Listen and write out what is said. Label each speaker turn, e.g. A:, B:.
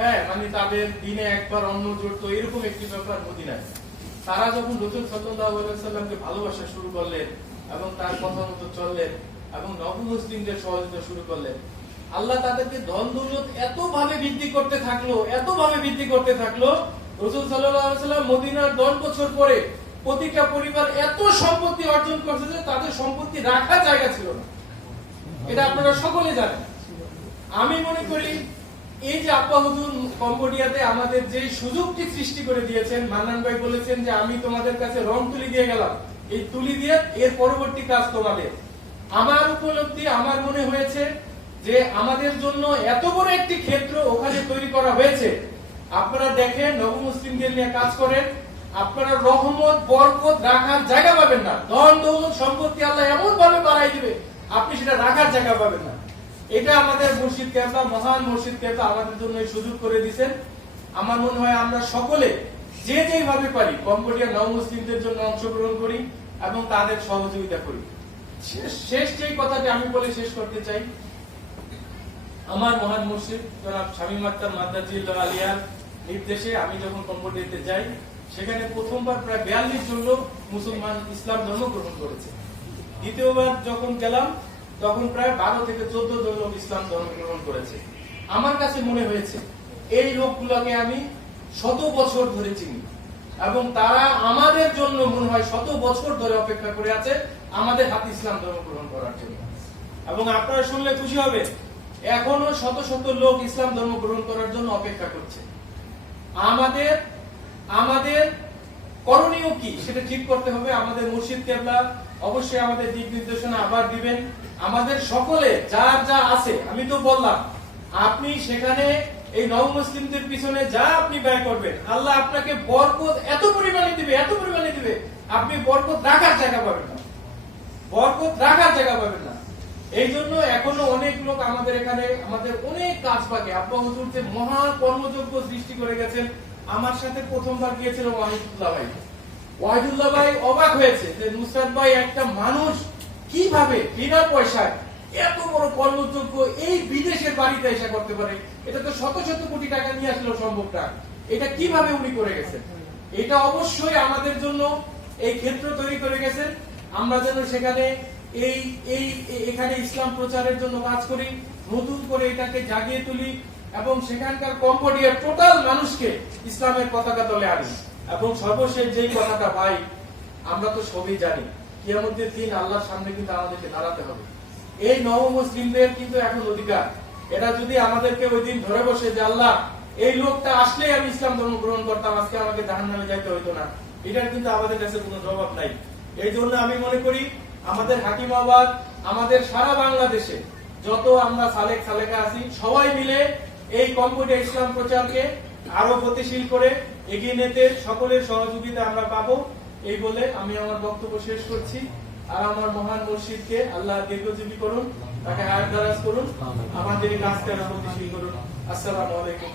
A: হ্যাঁ মানে তাদের দিনে একবার অন্ন জুড়তো এরকম একটি ব্যাপার মদিনায় তারা যখন রসুল সাল্লামকে ভালোবাসা শুরু করলেন এবং তার কথা মতো চললেন এবং নব মুসলিমদের সহযোগিতা শুরু করলেন, আল্লাহ তাদেরকে ধন দৌলত এত ভাবে বৃদ্ধি করতে থাকল এত ভাবে বৃদ্ধি করতে থাকল, রসুল সাল্লাম মদিনার দশ বছর পরে প্রতিটা পরিবার এত সম্পত্তি অর্জন করছে যে তাদের সম্পত্তি রাখার জায়গা ছিল না। এটা আপনারা সকলে জানেন। আমি মনে করি এই যে আব্বা হুজুর কম্বোডিয়াতে আমাদের যে সুযোগটি সৃষ্টি করে দিয়েছেন, মান্নান ভাই বলেছেন যে আমি তোমাদের কাছে রং তুলি দিয়ে গেলাম। এই তুলি দিয়ে এর পরবর্তী কাজ তোমাদের। আমার উপলব্ধি, আমার মনে হয়েছে যে আমাদের জন্য এত বড় একটি ক্ষেত্র ওখানে তৈরি করা হয়েছে। আপনারা দেখেন নব মুসলিমদের নিয়ে কাজ করেন। আপনারা রহমত, বরকত, রাখার জায়গা পাবেন না। ধন দৌলত সম্পত্তি আল্লাহ এমন ভাবে বাড়াই দিবে, আপনি সেটা রাখার জায়গা পাবেন না। এটা আমাদের মুর্শিদ কেবলা মহান মুর্শিদ কেবলা আমাদের জন্য সুযোগ করে দিয়েছেন। আমার মনে হয় আমরা সকলে যে যেভাবে পারি কম্বোডিয়া নব মুসলিমদের জন্য অংশগ্রহণ করি এবং তাদের সহযোগিতা করি। শেষ- যে কথাটি আমি বলে শেষ করতে চাই, আমার মহান মুর্শিদ জনাব শামীম আক্তার মাদ্দাজিল্লাহ আলিয়ার নির্দেশে আমি যখন কম্বোডিয়াতে যাই, সেখানে প্রথমবার প্রায় বিয়াল্লিশ জন লোক মুসলমান ইসলাম ধর্ম গ্রহণ করেছে। দ্বিতীয়বার যখন গেলাম তখন প্রায় বারো থেকে চোদ্দ জন লোক ইসলাম গ্রহণ করেছে। আমার কাছে মনে হয়েছে, এই লোকগুলোকে আমি শত বছর ধরে চিনি এবং তারা আমাদের জন্য মনে হয় শত বছর ধরে অপেক্ষা করে আছে আমাদের হাতে ইসলাম ধর্ম গ্রহণ করার জন্য। এবং আপনারা শুনলে খুশি হবে এখনও শত শত লোক ইসলাম ধর্ম গ্রহণ করার জন্য অপেক্ষা করছে। আমাদের আমাদের করণীয় কি? সেটা ঠিক করতে হবে। আমাদের মুর্শিদ কেবলা অবশ্যই আমাদের দিক নির্দেশনা আবার দিবেন। আমাদের সকলে, যার যা আছে, আমি তো বললাম, আপনি সেখানে এই নব মুসলিমদের পিছনে যা আপনি ব্যয় করবেন, আল্লাহ আপনাকে বরকত এত পরিমাণে দিবে, এত পরিমাণে দিবে, আপনি বরকত রাখার জায়গা পাবেন না। বরকত রাখার জায়গা পাবেন না। এই জন্য এখনও অনেক লোক আমাদের এখানে, আমাদের অনেক কাজ পাকে আব্বা হুজুর যে মহা কর্মযোগ্য সৃষ্টি করে গেছেন আমার সাথে প্রথমবার গিয়েছিল ওয়াহিদুল্লাহ ভাই। ওয়াহিদুল্লাহ ভাই অবাক হয়েছে যে নুসরাত ভাই একটা মানুষ কীভাবে বিনা পয়সায় এত বড় কর্মযোগ্য এই বিদেশের বাড়িতে এসে করতে পারে? এটা তো শত শত কোটি টাকা নিয়ে আসলেও সম্ভব না। এটা কীভাবে উনি করে গেছেন? এটা অবশ্যই আমাদের জন্য এই ক্ষেত্র তৈরি করে গেছেন। আমরা যেন সেখানে এই এই, এখানে ইসলাম প্রচারের জন্য কাজ করি, নতুন করে এটাকে জাগিয়ে তুলি এবং সেখানকার কম্বোডিয়ার টোটাল মানুষকে ইসলামের পতাকা তলে আনি। এবং সর্বশেষ যেই কথাটা ভাই, আমরা তো সবই জানি, কিয়ামতের দিন আল্লাহর সামনে কিন্তু আমাদেরকে দাঁড়াতে হবে। এই কিন্তু এখন অধিকার। এরা যদি আমাদেরকে ওই দিন ধরে বসে যে আল্লাহ, এই লোকটা আসলেই আমি ইসলাম ধর্ম গ্রহণ করতাম, আজকে আমাকে জাহান নামে যাইতে হইতো না। এটার কিন্তু আমাদের কাছে কোনো জবাব নাই। এই জন্য আমি মনে করি, আমাদের হাকিমাবাদ আমাদের সারা বাংলাদেশে যত আমরা সালেক সালেকা আছি, সবাই মিলে এই কম্পিউটার ইসলাম প্রচারকে আরও গতিশীল করে এগিয়ে নিতে সকলের সহযোগিতা আমরা পাবো এই বলে আমি আমার বক্তব্য শেষ করছি। আর আমার মহান মসজিদকে আল্লাহ দীর্ঘজীবী করুন তাকে হায়াত দারাজ করুন আমাদের এই কাজকে আরও গতিশীল করুন। আসসালামু আলাইকুম